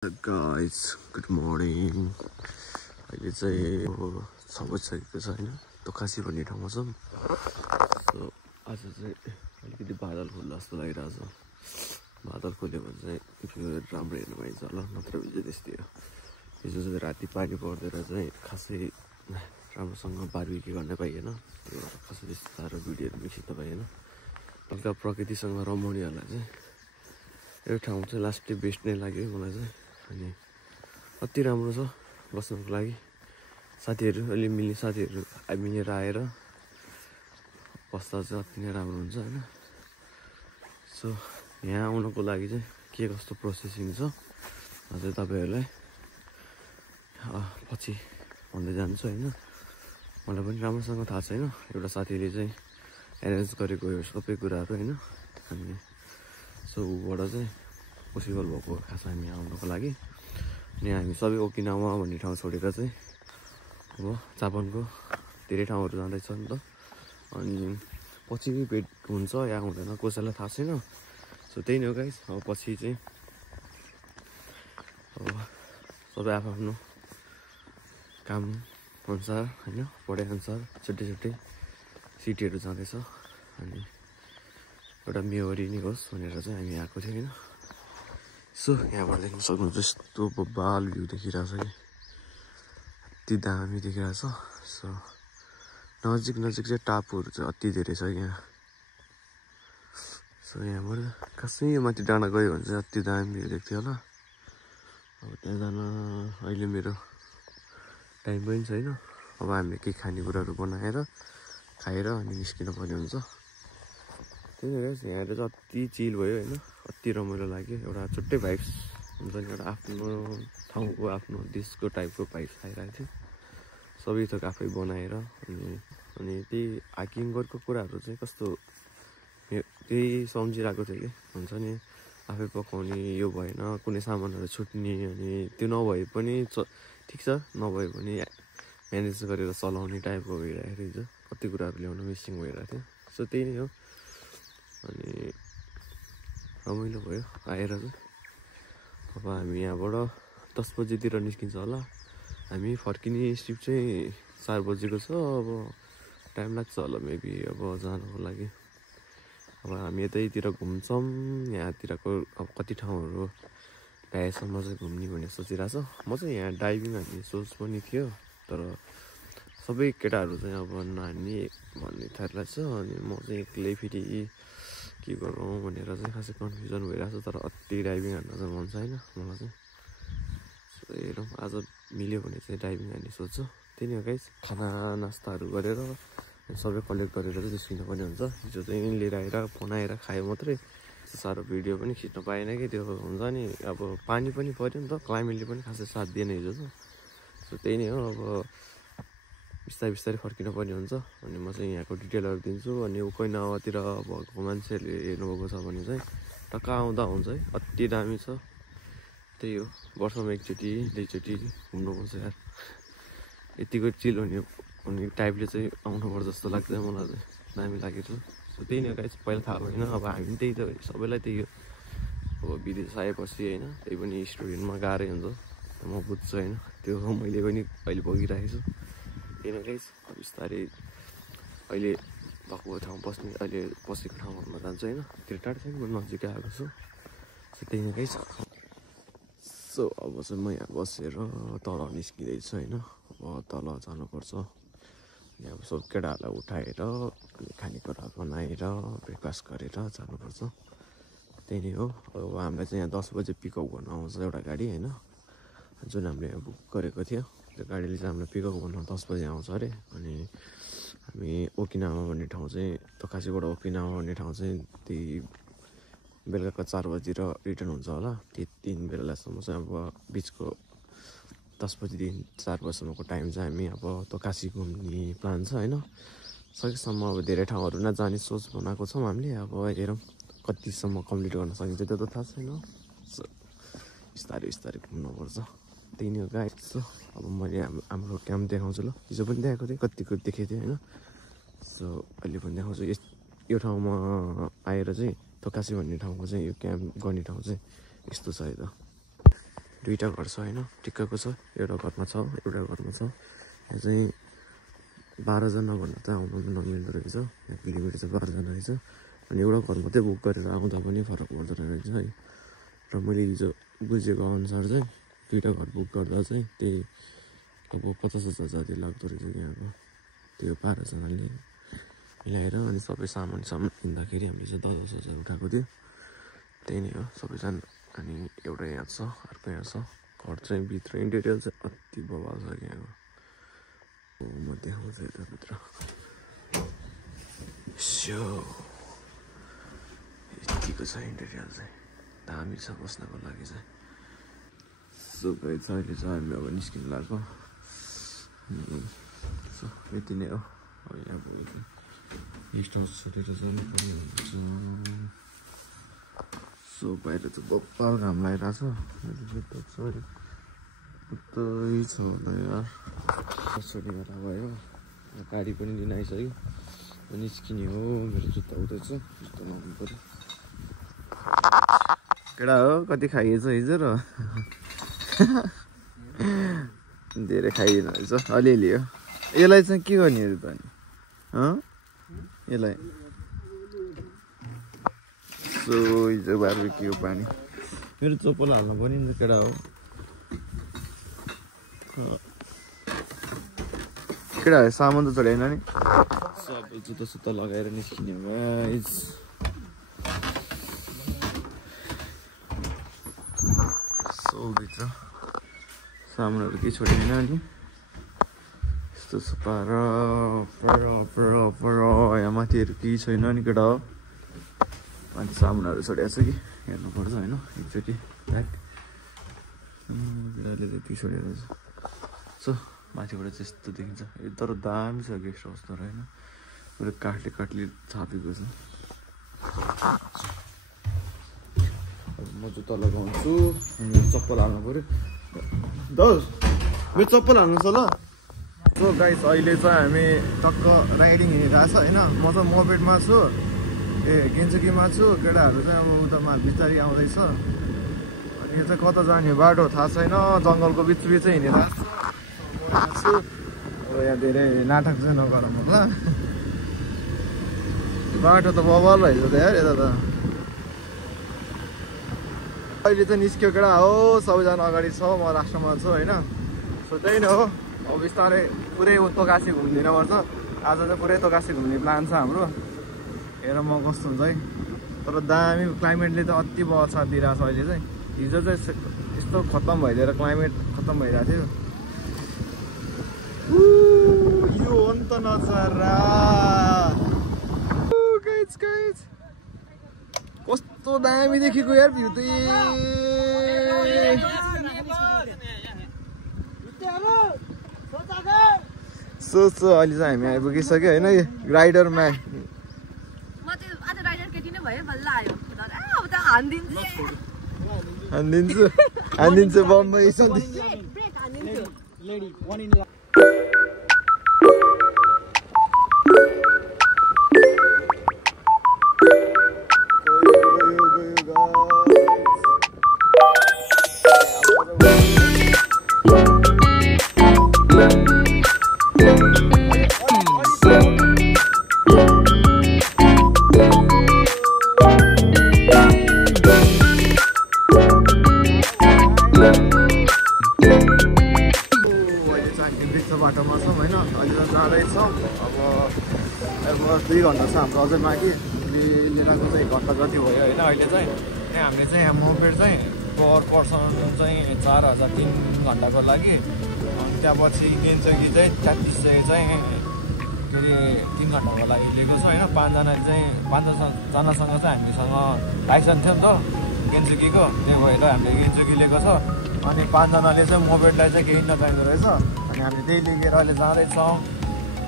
Guys, good morning. अहिले चाहिँ अब 6 बजिसकेको छ हैन, तोकासी भन्ने ठाउँमा छौँ। सो आज चाहिँ अलिकति बादल खोल्ला जस्तो लागिरहेछ। बादल खोल्यो भने चाहिँ भिउ राम्रो हेर्न पाइन्छ होला, नत्र भिडियो त्यस्तै हो। हिजो चाहिँ राति पानी पर्दैन चाहिँ खासै राम्रोसँग बारबिक्यु गर्न पाइएन। त्यो भएर खासै त्यस्तो साह्रो भिडियोहरू पनि खिच्न पाइएन। हल्का प्रकृतिसँग रमाउनेहरूलाई चाहिँ यो ठाउँ चाहिँ लास्ट डे बेस्ट नै लाग्यो मलाई चाहिँ। अनि अति राम्रो छ बस्नको लागि। साथीहरू अलि मिल्ने साथीहरू मिलेर आएर बस्दा चाहिँ अति नै राम्रो हुन्छ हैन। सो यहाँ आउनको लागि चाहिँ के कस्तो प्रोसेसिङ छ अझै तपाईहरुलाई पछि भन्दै जान्छु हैन। मलाई पनि राम्रोसँग थाहा छैन, एउटा साथीले चाहिँ एरेन्ज गरेको यो सबै कुराहरू हैन। अनि सो उबाट चाहिँ पोसिबल भएको खास हामी आउनको लागि। अनि हामी सबै ओकिनावा भन्ने ठाउँ छोडेर चाहिँ अब जापानको धेरै ठाउँहरू जाँदैछ नि त। अनि पछि भेट हुन्छ या हुँदैन कसैलाई थाहा छैन। सो त्यही नै हो गाइस। अब पछि चाहिँ अब सबै आफ्नो काम अनुसार हैन, पढाइ अनुसार छुट्टै छुट्टै सिटीहरू जाँदैछ। अनि एउटा मेमोरी नै होस् भनेर चाहिँ हामी आएको थियौँ हैन। सो यहाँबाट देख्न सक्नुहुन्छ यस्तो बबाल भ्यू देखिरहेछ कि अति दामी देखिरहेछ। सो नजिक नजिक चाहिँ टापुहरू चाहिँ अति धेरै छ यहाँ। सो यहाँबाट खासै यो माथि डाँडा गयो भने चाहिँ अति दामी भ्यू देख्थ्यो होला। अब त्यहाँ जान अहिले मेरो टाइम पनि छैन। अब हामीले केही खानेकुराहरू बनाएर खाएर अनि निस्किन पर्ने हुन्छ। त्यही नै गाइस, यहाँ चाहिँ अति चिल भयो हैन, अति रमाइलो लाग्यो। एउटा छुट्टै भाइब्स हुन्छ नि, एउटा आफ्नो ठाउँको आफ्नो देशको टाइपको भाइब्स आइरहेको थियो। सबै थोक आफै बनाएर अनि त्यही हाइकिङको कुराहरू चाहिँ कस्तो त्यही सम्झिरहेको थियो कि हुन्छ नि, आफै पकाउने यो भएन, कुनै सामानहरू छुट्ने, अनि त्यो नभए पनि ठिक छ, नभए पनि म्यानेज गरेर चलाउने टाइपको भइरहेको थियो। कति कुराहरू ल्याउनु मिसिङ भइरहेको थियो। सो त्यही नै हो। अनि रमाइलो भयो आएर चाहिँ। अब हामी यहाँबाट 10 बजीतिर निस्किन्छ होला। हामी फर्किने सिफ्ट चाहिँ 4 बजेको छ। अब टाइम लाग्छ होला मेबी अब जानको लागि। अब हामी यतैतिर घुम्छौँ, यहाँतिरको अब कति ठाउँहरू भ्याएसम्म चाहिँ घुम्ने भन्ने सोचिरहेछ। म चाहिँ यहाँ डाइभिङ हान्ने सोच पनि थियो, तर सबै केटाहरू चाहिँ अब नानी भन्ने थाहा छ। अनि म चाहिँ एक्लै फेरि के गरौँ भनेर चाहिँ खासै कन्फ्युजन भइरहेको छ। तर अति डाइभिङ हान्न चाहिँ मन छैन मलाई चाहिँ। सो हेरौँ आज मिल्यो भने चाहिँ डाइभिङ हान्ने सोध्छु। त्यही नै हो गाइस। खाना नास्ताहरू गरेर सबै कलेक्ट गरेर चाहिँ निस्किनु पर्ने हुन्छ। हिजो चाहिँ लिएर आएर बनाएर खायो मात्रै, साह्रो भिडियो पनि खिच्न पाएन कि त्यो हुन्छ नि। अब पानी पनि पऱ्यो नि त, क्लाइमेटले पनि खासै साथ दिएन हिजो त। सो त्यही नै हो। अब बिस्तारै बिस्तारै फर्किनु पर्ने हुन्छ। अनि म चाहिँ यहाँको डिटेलहरू दिन्छु। अनि ओकिनावातिर भएको मान्छेहरूले हेर्नुभएको छ भने चाहिँ टक्क आउँदा हुन्छ है, अति दामी छ। त्यही हो, वर्षमा एकचोटि दुईचोटि घुम्नुपर्छ यार। यतिको चिल हुने टाइपले चाहिँ आउनुपर्छ जस्तो लाग्छ मलाई चाहिँ, दामी लागेको छ। सो त्यही नै हो गाइस। पहिला थाहा भएन, अब हामी पनि त्यही त सबैलाई त्यही हो। अब विदेश आएपछि होइन, त्यही पनि स्टुडेन्टमा गाह्रै हुन्छ, म बुझ्छु होइन। त्यो मैले पनि अहिले भोगिरहेको छु। त्यही नै गाइस। बिस्तारै अहिले भएको ठाउँ अहिले बसेको ठाउँहरूमा जान्छु होइन। त्यो टाढो छैन, म नजिकै आएको छु। सो त्यही नै गाइस। सो अब चाहिँ म यहाँ बसेर तल निस्किँदैछु होइन। अब तल जानुपर्छ। अनि अब सब केटाहरूलाई उठाएर अनि खानेकुरा बनाएर ब्रेकफास्ट गरेर जानुपर्छ। त्यही नै हो। अब हामीलाई चाहिँ यहाँ 10 बजे पिकअप गर्न आउँछ एउटा गाडी होइन, जुन हामीले यहाँ बुक गरेको थियो। त्यो गाडीले चाहिँ हामीलाई पिकअप गर्न 10 बजे आउँछ अरे। अनि हामी ओकिनावा भन्ने ठाउँ चाहिँ तोकासीबाट ओकिनावा भन्ने ठाउँ चाहिँ त्यही बेलुकाको 4 बजीतिर रिटर्न हुन्छ होला। त्यति बेलासम्म चाहिँ अब बिचको 10 बजीदेखि 4 बजीसम्मको टाइम चाहिँ हामी अब तोकासी घुम्ने प्लान छ होइन। सकेसम्म अब धेरै ठाउँहरू नजाने सोच बनाएको छौँ हामीले। अब हेरौँ कतिसम्म कम्प्लिट गर्न सकिन्छ त्यो त थाहा छैन। सो बिस्तारै बिस्तारै घुम्नुपर्छ। त्यही नै हो गाइस। सो अब मैले हाम्रो क्याम्प देखाउँछु ल। हिजो पनि देखाएको थिएँ, कतिको देखेको थिएँ होइन। सो अहिले पनि देखाउँछु। यो ठाउँमा आएर चाहिँ तोकासी भन्ने ठाउँको चाहिँ यो क्याम्प गर्ने ठाउँ चाहिँ यस्तो छ है त। दुईटा घर छ होइन ठिक्कको छ एउटा घरमा छ एउटा घरमा छ यहाँ चाहिँ 12 जना भन्दा त आउनु नमिल्दो रहेछ यहाँ पिलिमिटर चाहिँ 12 जना रहेछ अनि एउटा घर मात्रै बुक गरेर आउँदा पनि फरक पर्दो रहेछ है र मैले हिजो बुझेको अनुसार चाहिँ दुईटा घर बुक गर्दा चाहिँ त्यही अब 50,000 जति लाग्दो रहेछ यहाँको त्यो 12 जनाले मिलाएर अनि सबै सामान किन्दाखेरि हामीले चाहिँ 10,000 उठाएको थियो त्यही नै हो सबैजना अनि एउटा यहाँ छ अर्को यहाँ छ घर चाहिँ भित्र इन्टेरियर चाहिँ अति बवाल छ यहाँको म देखाउँछु यताभित्र यतिको छ इन्टेरियर चाहिँ दामी छ बस्नको लागि चाहिँ सो गाइस अहिले चाहिँ हामी अब निस्किनु लाग्यो सो यति नै हो अब यहाँ गेस्ट हाउस छोडेर जानु पर्ने हुन्छ सो बाहिर चाहिँ बब्बर घाम लागिरहेछ उतै छ होला यार कसरी गरेर भयो गाडी पनि लिन आइसक्यो निस्किने हो मेरो जुत्ता उतै छ जुत्ता लाउनु पर्यो केटा हो कति खाइएछ हिजो र धेरै खाइएन रहेछ अलिअलि हो यसलाई चाहिँ के गर्ने अरे त अनि यसलाई सो हिजो बार्बिक्यू पानी मेरो चप्पल हाल्नु पनि नि केटा हो केटाहरू सामान त चढाएन नि सबै जुत्ता सुत्ता लगाएर निस्किने गाइस सो भित्र सामानहरू केही छोडेन नि यस्तो छ पर यहाँ माथिहरू केही छैन नि केटा हो माथि सामानहरू छोडेको छ कि हेर्नुपर्छ होइन एकचोटि ब्याग केटाले त्यति छोडेको छ सो माथिबाट चाहिँ यस्तो देखिन्छ तर दामी छ गेस्ट हाउस तर होइन पुरै काठले छापेको छ म जुत्ता लगाउँछु चप्पल हाल्नु पऱ्यो दस मेरो चप्पल हाल्नु छ ल सो गाइस अहिले चाहिँ हामी टक्क राइडिङ हिँडिरहेको छ होइन म चाहिँ मोपेडमा छु गेन्चुकीमा छु केटाहरू चाहिँ अब उता बिस्तारै आउँदैछ अनि यो चाहिँ कता जाने बाटो थाहा छैन जङ्गलको बिच हिँडिरहेको छु अब यहाँ धेरै नाटक चाहिँ नगरौँ होला बाटो त बवाल रहेछ त यार यता त अहिले चाहिँ निस्क्यो केटा हो सबैजना अगाडि छ म लास्टमा छु होइन सो त्यही नै हो अब बिस्तारै पुरै तोकासी घुम्दिनुपर्छ आज चाहिँ पुरै तोकासी घुम्ने प्लान छ हाम्रो हेर म कस्तो हुन्छ है तर दामी क्लाइमेटले त अति बर्षा दिइरहेको छ अहिले चाहिँ हिजो चाहिँ यस्तो खत्तम भइदिएर क्लाइमेट खत्तम भइरहेको थियो यो हो नि त नजारा कस्तो दामी देखेको यार भ्यू त सोच अहिले चाहिँ हामी आइपुगिसक्यो होइन राइडरमा हानिदिन्छु बम्बई बाटोमा छौँ होइन अहिले त जाँदैछ अब 2 घन्टा छ हाम्रो अझै बाँकी लिएर आएको चाहिँ 1 घन्टा जति भयो होइन अहिले चाहिँ यहाँ हामीले चाहिँ यहाँ मोपेड चाहिँ पर पर्सन चाहिँ 4,000 3 घन्टाको लागि अनि त्यहाँपछि गेन्चकी चाहिँ 3300 चाहिँ के अरे 3 घन्टाको लागि लिएको छ होइन 5 जनासँग चाहिँ हामीसँग लाइसेन्स थियो नि त गेन्चकीको त्यही भएर हामीले गेन्चकी लिएको छ अनि 5 जनाले चाहिँ मोपेडलाई चाहिँ केही नचाहिँदो रहेछ अनि हामीले त्यही लिएर अहिले जाँदैछौँ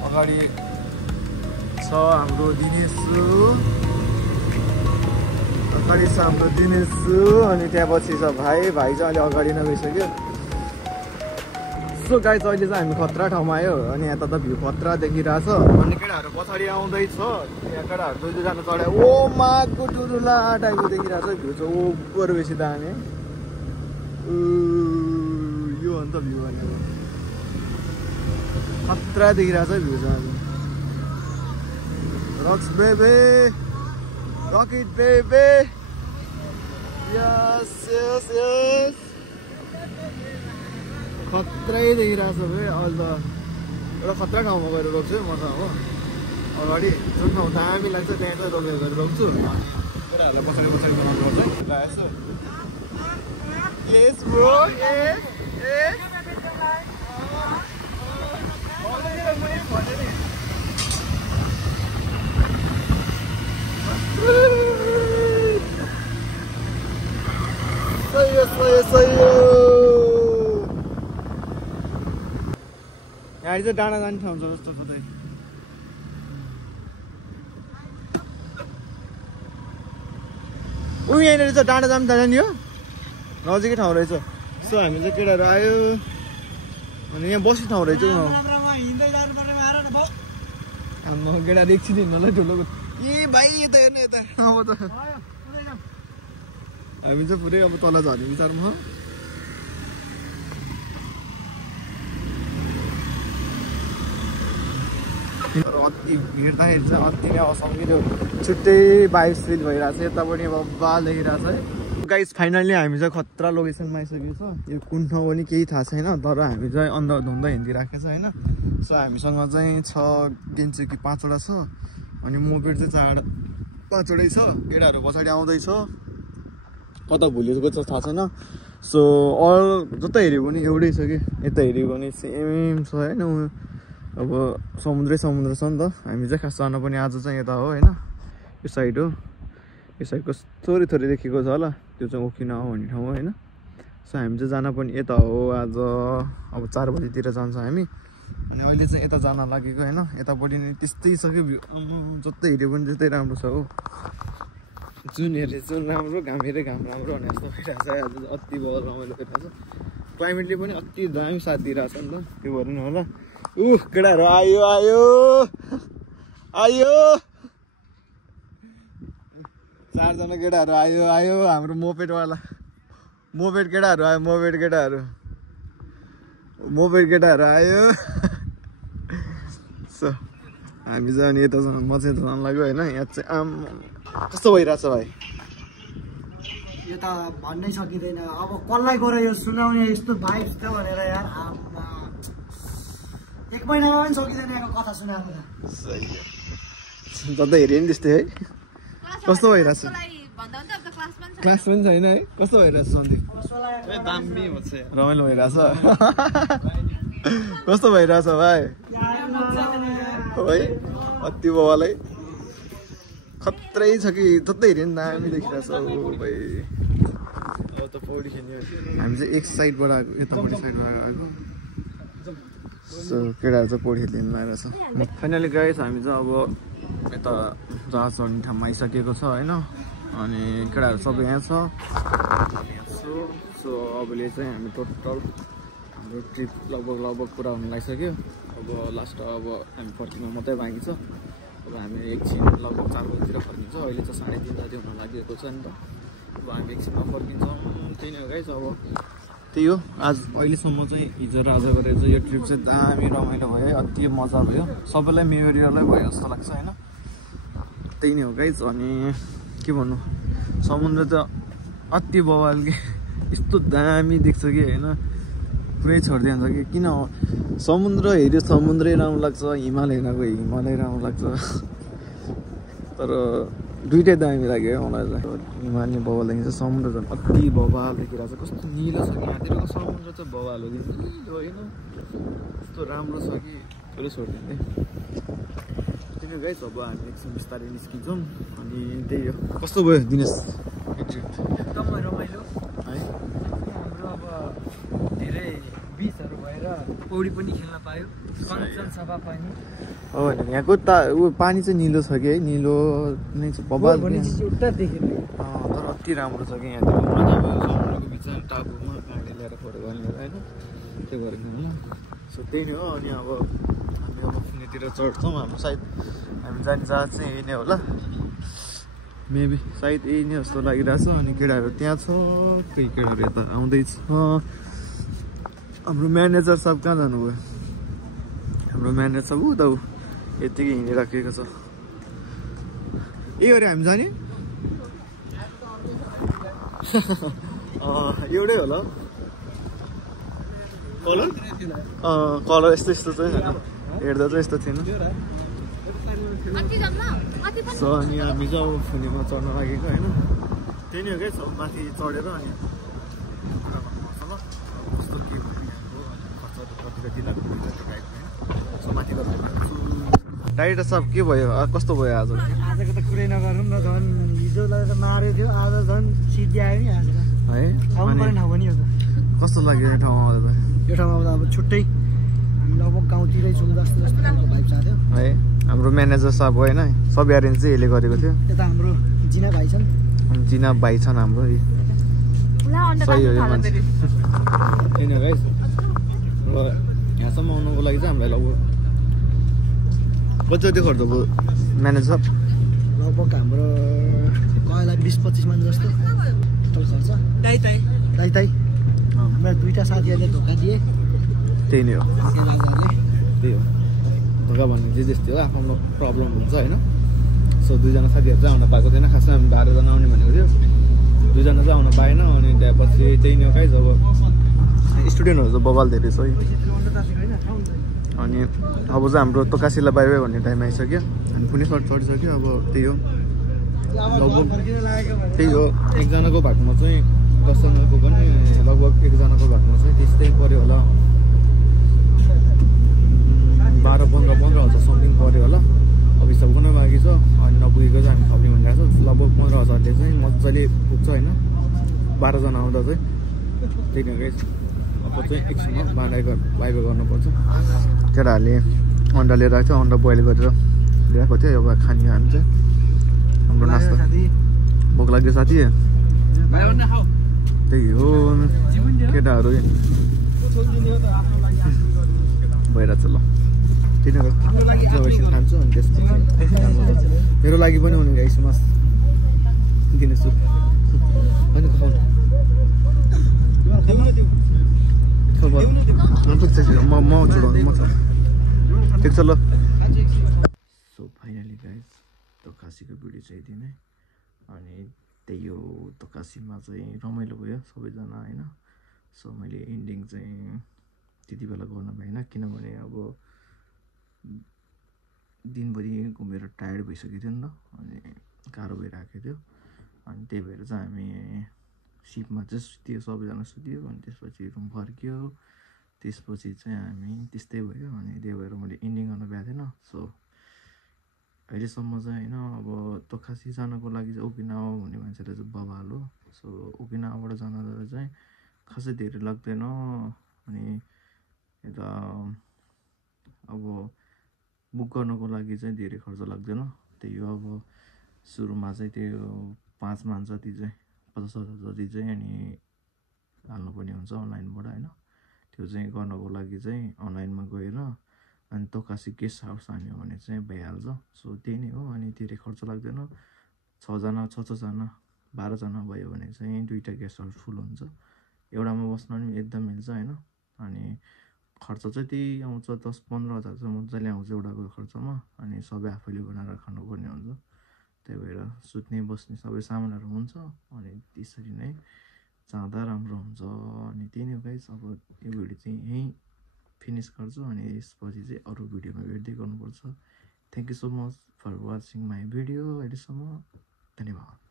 अगाडि छ हाम्रो दिनेशु अगाडि छ हाम्रो दिनेशु अनि त्यहाँपछि छ भाइ चाहिँ अहिले अगाडि नै गइसक्यो सो गाइस अहिले चाहिँ हामी खतरा ठाउँमा आयो अनि यता त भ्यू खतरा देखिरहेछ अनि केटाहरू पछाडि आउँदैछ यहाँ केटाहरू 2 जना चढ्यो ओ माको टुरुला टाइपको देखिरहेछ भ्यू चाहिँ ओभर बेसी दामी त भ्यू भनेको खतरा देखिरहेछ भ्यू चाहिँ अब रक्स बेबे रकेट बेबे यस यस यस खतरै देखिरहेछ भाइ अहिले त एउटा खतरा ठाउँमा गएर रोक्छु है म त हो अगाडि जुन ठाउँ दामी लाग्छ त्यहाँ चाहिँ रोकेर गएर रोक्छु केटाहरूलाई पछाडि पछाडि बनाउनु पर्छ यसो Yes, bro. Yes. Yes. यहाँ चाहिँ डाँडा जाने ठाउँ छ जस्तो छ त्यही ऊ यहाँनिर चाहिँ डाँडा जानु थाल्यो नि हो नजिकै ठाउँ रहेछ सो हामी चाहिँ केटाहरू आयो अनि यहाँ बस्ने ठाउँ रहेछ केटा एकछिन हिँड्नलाई ठुलो ए भाइ यता हेर्नु यता अब त हामी चाहिँ पुरै अब तल झर्ने विचारमा अति हिँड्दाखेरि चाहिँ अति नै असमिलो छुट्टै भाइब्स फिल भइरहेको छ यतापट्टि अब बाल देखिरहेको छ है गाइस फाइनली हामी चाहिँ खतरा लोकेसनमा आइसकेको छ यो कुन ठाउँ पनि केही थाहा छैन तर हामी चाहिँ अन्धाधुन्दा हिँडिराखेको छ होइन सो हामीसँग चाहिँ 6 गेन्चे कि 5वटा छ अनि मोपेड चाहिँ 5वटै छ केटाहरू पछाडि आउँदैछ कता भुलेको छ थाहा छैन सो अल जता हेऱ्यो भने एउटै छ कि यता हेऱ्यो भने सेम छ होइन अब समुद्रै समुद्र छ नि त हामी चाहिँ खास जान पनि आज चाहिँ यता हो होइन यो साइड हो यो साइडको थोरै थोरै देखेको छ होला त्यो चाहिँ ओकिनावा भन्ने ठाउँ हो होइन सो हामी चाहिँ जान पनि यता हो आज अब 4 बजीतिर जान्छ हामी अनि अहिले चाहिँ यता जान लागेको होइन यतापट्टि नै त्यस्तै छ कि जस्तै हेऱ्यो पनि त्यस्तै राम्रो छ हो जुन हेरे जुन राम्रो घाम हेरे घाम राम्रो भने जस्तो भइरहेको छ आज अति बहुत रमाइलो भइरहेको छ क्लाइमेटले पनि अति दामी साथ दिइरहेको छ नि त त्यो भएर नि होला केटाहरू आयो आयो आयो 4 जना केटाहरू आयो आयो हाम्रो मोपेडवाला मोपेड केटाहरू आयो मोपेड केटाहरू आयो सो हामी चाहिँ अनि यता म चाहिँ जान लाग्यो होइन यहाँ चाहिँ आम कस्तो भइरहेछ भाइ यो त भन्नै सकिँदैन अब कसलाई गएर यो सुनाउने यस्तो भाइब्स थियो भनेर यार 1 महिनामा पनि सकिँदैन यहाँको कथा सुनाएको सही हो जता हेऱ्यो नि त्यस्तै है कस्तो भइरहेछ क्लास पनि छैन है कस्तो भइरहेछ सन्दीप दामी रमाइलो भइरहेछ कस्तो भइरहेछ भाइ है अति बाबालाई खत्रै छ कि जतै हेऱ्यो नि दामी देखिरहेछ भाइ अब त पौडी खेल्ने हामी चाहिँ एक साइडबाट आएको यतापट्टि साइडबाट आएको सो केटाहरू चाहिँ पौडी खेल्नु आएर छ फाइनली गाइस हामी चाहिँ अब यता जहाज चढ्ने ठाउँमा आइसकेको छ होइन अनि केटाहरू सबै यहाँ छ सो अबले चाहिँ हामी टोटल हाम्रो ट्रिप लगभग पुरा हुन लागिसक्यो अब लास्ट अब हामी फर्किनु मात्रै बाँकी छ अब हामी एकछिन लगभग 4 बजीतिर फर्किन्छ अहिले चाहिँ 3:30 जति हुन लागेको छ नि त अब हामी एकछिनमा फर्किन्छौँ त्यही नै हो गाइस अब त्यही हो आज अहिलेसम्म चाहिँ हिजो र आज गरेर चाहिँ यो ट्रिप चाहिँ दामी रमाइलो भयो है अति मजा भयो सबैलाई मेमोरियलै भयो जस्तो लाग्छ होइन त्यही नै हो गाइस अनि के भन्नु समुद्र त अति बवाल कि यस्तो दामी देख्छ कि होइन पुरै छोडिदिन्छ कि किन समुद्र हेऱ्यो समुद्रै राम्रो लाग्छ हिमाल हेर्नको हिमालै राम्रो लाग्छ तर दुइटै दामी लाग्यो मलाई चाहिँ हिमाली बवाल देखिन्छ समुद्र झन् अति बवाल देखिरहेको छ कस्तो निलो छ कि यहाँतिरको समुद्र चाहिँ बवाल हो कि निलो होइन कस्तो राम्रो छ कि पुरै छोडिदिँदै त्यही गाइस अब हामी एकछिन बिस्तारै निस्किन्छौँ अनि त्यही हो कस्तो भयो दिनेश एकदमै रमाइलो है हाम्रो अब धेरै बिचहरू भएर पौडी पनि खेल्न पायो कञ्चन सभा पानी हो भने यहाँको पानी चाहिँ निलो छ कि है निलो नै छ बवाल एउटा देखेन तर अति राम्रो छ कि यहाँतिर मजा भयो समुद्रको बिचमा टापुमा गाडी ल्याएर फोटो गर्ने होइन त्यो गरेको होइन सो त्यही नै हो अनि अब हामी अब पुनेतिर चढ्छौँ हाम्रो सायद हामी जाने जहाज चाहिँ यही नै होला मेबी सायद यही नै जस्तो लागिरहेछ अनि केटाहरू त्यहाँ छ केही केटाहरू यता आउँदैछ हाम्रो म्यानेजर साहब कहाँ जानुभयो हाम्रो म्यानेजर साहब उता यतिकै हिँडिराखेको छ गरी हामी जाने एउटै होला कलर कलर यस्तो यस्तो चाहिँ हेर्दा चाहिँ यस्तो थिएन सो अनि हामी चाहिँ अब फुनीमा चढ्न लागेको होइन त्यही नै हो क्या माथि चढेर अनि कस्तो के खर्चहरू कति लाग्ने सो माथि डाइरेक्टर साहब के भयो कस्तो भयो आज आजको त कुरै नगरौँ न झन् हिजोलाई त मारेको थियो आज झन् सिद्धि आयो नि आज है ठाउँ पनि ठाउँ पनि हो त कस्तो लाग्यो यो ठाउँमा आउँदा यो ठाउँमा आउँदा अब छुट्टै हामी लगभग गाउँतिरै छौँ जस्तो जस्तो भाइब छ थियो है हाम्रो म्यानेजर साहब होइन सब एरेन्ज चाहिँ यसले गरेको थियो यता हाम्रो जिना भाइ छन् जिना भाइ छन् हाम्रो सही हो यो मान्छे किन गाइस अब यहाँसम्म आउनुको लागि चाहिँ हामीलाई लगभग कति खर्च भयो म्यानेजर लगभग हाम्रो कहिलेलाई 20-25 मान जस्तो टोटल खर्च दाइ हाम्रो 2टा साथीहरूले धोका दिए त्यही नै हो दाजुहरूले त्यही हो धोका भन्ने चाहिँ त्यस्तै हो आफ्नो प्रब्लम हुन्छ होइन सो 2जना साथीहरू चाहिँ आउन पाएको थिएन खासमा हामी 12जना आउने भनेको थियो 2जना चाहिँ आउन पाएन अनि त्यसपछि त्यही नै हो गाइस अब स्टुडेन्टहरू चाहिँ बबाल धेरै छ अनि अब चाहिँ हाम्रो तोकासीलाई बाई बाई भन्ने टाइम आइसक्यो अनि कुनै सर्ट चढिसक्यो अब त्यही हो लगभग त्यही हो एकजनाको भागमा चाहिँ 10जनाको पनि लगभग एकजनाको भागमा चाहिँ त्यस्तै पऱ्यो होला 12-15 हजार समथिङ पऱ्यो होला अब हिसाब गर्न बाँकी छ अनि नपुगेको चाहिँ हामी थप्ने भनिरहेको छ लगभग 15,000ले चाहिँ मजाले पुग्छ होइन 12जना आउँदा चाहिँ त्यही नै गाइस अब चाहिँ एकछिनमा बाई बाई गर्नुपर्छ केटाहरूले अन्डा लिएर आएको थियो अन्डा बोइल गरेर ल्याएको थियो अब खाने हामी चाहिँ हाम्रो नास्ता भोक लाग्यो साथी त्यही हो केटाहरू भइरहेछ ल त्यही नै खान्छु अनि त्यसपछि मेरो लागि पनि हुने गाइस मास दिनेछु अनि म छोडाउनु म छ ठिक छ ल सो फाइनली गाइस तोकासीको भिडियो चाहिँ यति नै अनि त्यही हो तोकासीमा चाहिँ रमाइलो भयो सबैजना होइन सो मैले एन्डिङ चाहिँ त्यति बेला गर्न पाइनँ किनभने अब दिनभरि घुमेर टायर्ड भइसकेको थियो नि त अनि गाह्रो भइरहेको थियो अनि त्यही भएर चाहिँ हामी सिपमा चाहिँ सुत्यो सबैजना सुत्यो अनि त्यसपछि रुम फर्क्यो त्यसपछि चाहिँ हामी त्यस्तै भयो अनि त्यही भएर मैले एन्डिङ गर्न पाएको थिएन सो अहिलेसम्म चाहिँ होइन अब तोकासी जानको लागि चाहिँ ओकिनावा हुने मान्छेले चाहिँ बवाल हो सो ओकिनावाबाट जाँदा चाहिँ खासै धेरै लाग्दैन अनि यता अब बुक गर्नको लागि चाहिँ धेरै खर्च लाग्दैन त्यही हो अब सुरुमा चाहिँ त्यो 5 मान जति चाहिँ 50,000 जति चाहिँ अनि हाल्नुपर्ने हुन्छ अनलाइनबाट होइन त्यो चाहिँ गर्नको लागि चाहिँ अनलाइनमा गएर अनि तोकासी गेस्ट हाउस हान्यो भने चाहिँ भइहाल्छ सो त्यही नै हो अनि धेरै खर्च लाग्दैन 6जना 6-6जना 12जना भयो भने चाहिँ 2टा गेस्ट हाउस फुल हुन्छ एउटामा बस्न पनि एकदम मिल्छ होइन अनि खर्च चाहिँ त्यही आउँछ 10-15 हजार चाहिँ मजाले आउँछ एउटाको खर्चमा अनि सबै आफैले बनाएर खानुपर्ने हुन्छ त्यही भएर सुत्ने बस्ने सबै सामानहरू हुन्छ अनि त्यसरी नै जाँदा राम्रो हुन्छ अनि त्यही नै हो गाइस अब यो भिडियो चाहिँ यहीँ फिनिस गर्छु अनि यसपछि चाहिँ अरू भिडियोमा भेट्दै गर्नुपर्छ thank you so much for watching my video अहिलेसम्म धन्यवाद